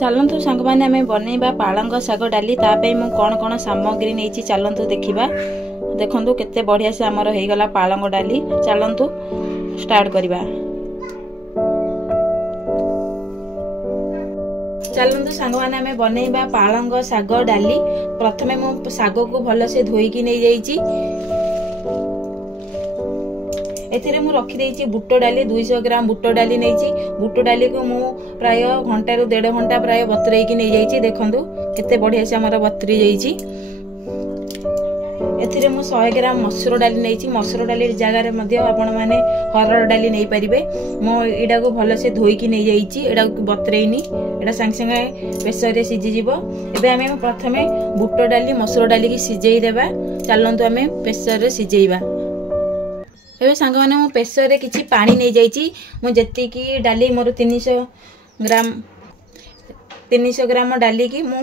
चलतु सांग मैंने आम बनइबा पालंग शाग डाली तापे मु कौन कौन सामग्री नहीं चलतु देखा देखु केते बढ़िया से आमर हो गला पालंग डाली। चलतु स्टार्ट करवा। चलतु सांग मैंने आम बनइबा पालंग शाग डाली। प्रथमे मु शाग को भल से धोईकी नहीं जाइए। एथिरे मु रखी देइछि बुट डाली 200 ग्राम बुट डाली नहीं। बुट डाली को मु प्राय घंटा रु 1.5 घंटा प्राय बतुरेकी नहीं जाइछि। देखंतु केते बढ़िया से हमर बतुरी जाइछि। एथिरे मु 100 ग्राम मसूर डाली नहीं। मसूर डाली जगह रे मध्ये आपण माने हरड़ डाली नहीं परिबे। मु एडा को भल से धोईकी नहीं जाइछि। एडा बतुरेइनी एडा संग संग प्रेशर रे सिझी जिवो। एबे आमे प्रथमे बुट डाली मसूर डाली की सिझेई देबा। चलंतु आमे प्रेशर रे सिझेइबा। एबे सांग माने मो प्रेशर रे किछि पानी नहीं जाइछि। मु जत्ती की डाली मोर 300 ग्राम डाली की मु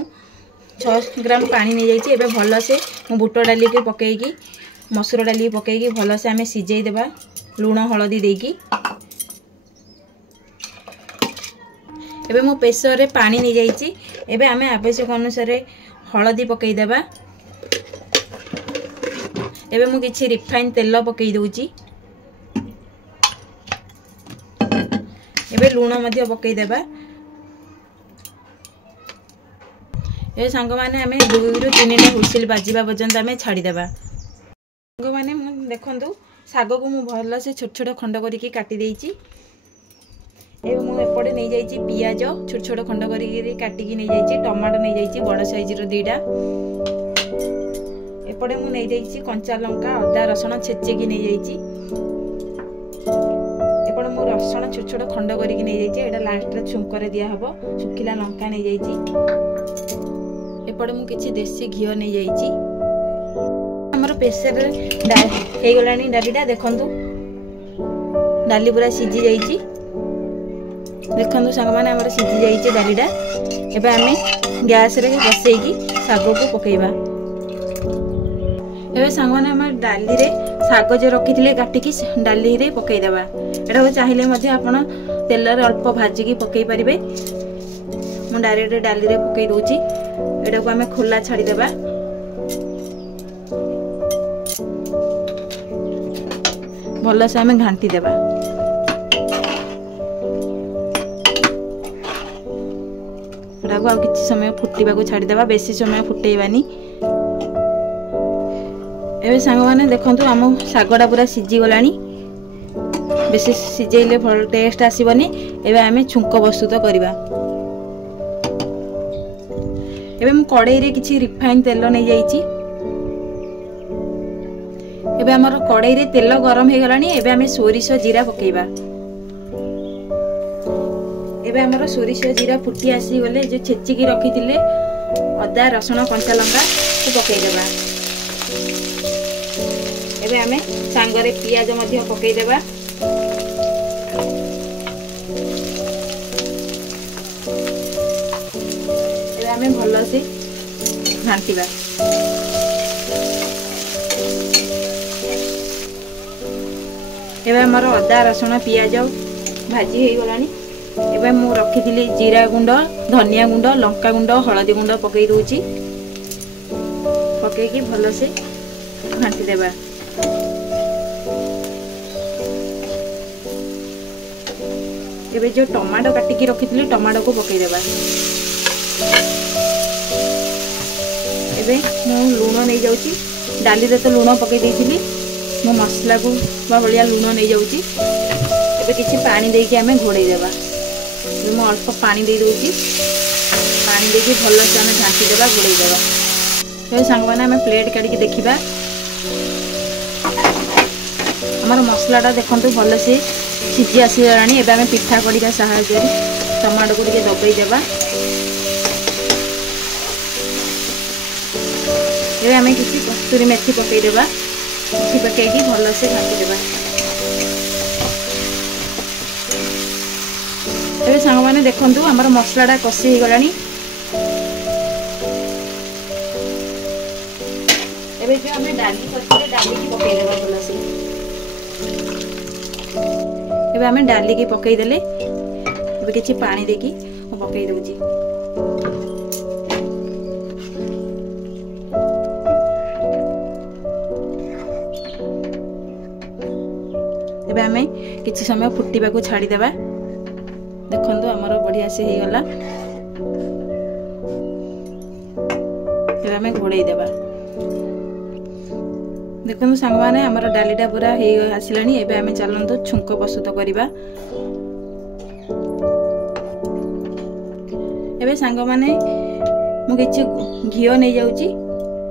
6 ग्राम पानी नहीं जाइछि। एबे भल से मु बुट डाली के पकेइकी मसूर डाली पकेइकी भल से आमे सिझेई देबा लूण हळदी देकी। एबे मो प्रेशर रे पानी नहीं जाइछि। एबे आमे आवश्यक अनुसार हळदी पकेई देबा। एबे मु किछि रिफाइन तेल पकेई दउछि। एबे लूण मध्य पकेई देबा। ए सांग माने हमें 2 रु 3 हुइसिल बाजीबा पर्यंत हमें छाड़ी देबा। सांग माने मु देखंतु साग को मु भल से छोट छोट खंड करिकी काटी देइछि। एबे मु एपडे नै जाइछि पियाज छोट छोट खंड करिकी काटिकी नै जाइछि। टमाटो नै जाइछि बड़ साइज रो 2टा। एपडे मु नै जाइछि कंचा लंका अदा रसुण छेचिकी नै जाइछि। एपडे मु रसुण छोट छोट खंड करिकी नै जाइछि। एटा लास्ट रे छुंक रे दिया हबो। सुखिला लंका नै जाइछि। एपडे मु किछि देसी घियो नै जाइछि। हमर प्रेशर हे गलानी डालीटा देखंतु डाली पूरा सिझी जाइछि। देखंतु सांग माने हमर सिझी जाइछि डालीटा। एबे हमें गैस रे बसैकी साग को पकेइबा। एबे सांग माने हमर डाली रे साग जो रखिथिले काटिकी डाली रे पकेइ देबा। एटा को चाहिले मध्ये आपण तेल रे अल्प भाजिकी पकेइ परिबे। मु डायरेक्ट डाली रे पकेइ दोछि। एटा को हमें खुला छाड़ी देबा। भल से हमें घांटी देबा। एटा को आ किछि समय फुटीबा को छाड़ी देबा। बेसी समय फुटेइबानी। एबे सांग माने देखंतु हम सागडा पूरा सिझी गलानी। बेसी सिझेइले भल टेस्ट आसीबनी। एबे हमें छुंक प्रस्तुत करबा। एबे हम कढ़ाई रे किछि रिफाइन तेल नै जाइछि। एबे हमर कढ़ाई रे तेल गरम हे गलानी। एबे हमें सोरिष जीरा पकेइबा। एबे हमर सोरिष जीरा फुटी आसी गले जे छेची की रखिथिले अदा रसुण कंचा लंका को पकेइ देबा। एबे हमें सांगरे पियाज मध्य पकेइ देबा। एबे हमें भल से घांटीबा। एबे हमर अदा रसुण पियाज भाजी हे गलानी। एबे मु रखिथिली जीरा गुंड धनिया गुंड लंका गुंड हळदी गुंड पकेइ दोछि। पकेइ की भल से घांटी देबा। एबे जो टमाटो काटिकी रखिथिली टमाटो को पकेइ देबा। एबे मु लूण नै जाउछि। डाली रे तो लूण पकेइ देइथिली। मु मसला को बा बलिया लूण नै जाउछि। एबे किछि पानी देकी हमें घोड़ै देबा। मु अल्प पानी दे दोछि। पानी देकी भल से हमें घांटी देबा घोड़ै देबा। ए सांग माने हमें प्लेट काढी के देखिबा। हमर मसलाटा देखंतु भल से सिझी आसी गलानी। एबे हमें पिठा कड़ीका सहायता टमाटो को टिके दबाई देबा। एबे हमें किछि कस्तूरी मेथी पकेइ देबा। मेथी पकेइ की भल से घांटी देबा। एबे सांग माने देखंतु हमर मसलाटा कसी हे गलानी। एबे जो हमें डाली करथिले डाली की पकेइ देबा भल से। एबे हमें डाली की पकेइ देले। एबे किछि पानी देकी पकेइ दोछि। एबे आमे किछि समय फुटिबा को छाड़ी देबा। देखंतु हमर बढ़िया से हे गला। एबे आमे घोड़े देबा। देखंतु संग माने हमर डालीटा पूरा हे आसिलानी। एबे आमे चलंतु छुंक प्रस्तुत करिबा। एबे संग माने मु किछि घियो नै जाउची,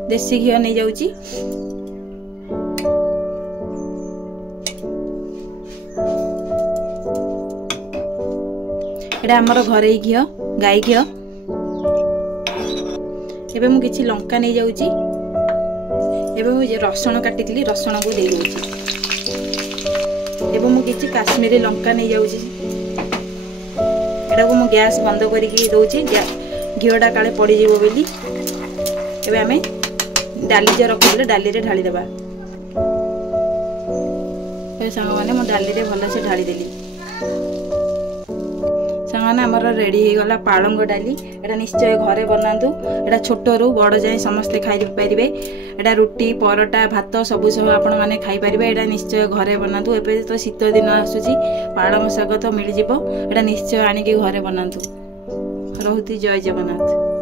देसी घियो नै जाउची। एटा हमर घरे घियो, गाय घियो। एबे मु किछि लंका नै जाउची। एबे मु जे रसुण काटितली रसुण को दे दोची। एबे मु किछि काश्मीरी लंका नै जाउची। एटा को मु गैस बंद करिकि दोची। घियोटा काले पड़ी जीवो बेली। एबे आमे डाली जे रखले डाली रे ढाली देबा। ए संग माने मु डाली रे भलो से ढाली देली। संग हमर रेडी हो गला पालंग डाली। एटा निश्चय घरे बनातु। एटा छोट रु बड़ जाय समस्त खाइ परिबे। एटा रुटी परोटा भात सबु सब आपण माने खाइ परिबे। एटा निश्चय घरे बनातु। एबे तो शीत दिन आसुची पालंग शाग तो मिल जिवो। एटा निश्चय आनी के घरे बनातु। रहुती जय जगन्नाथ।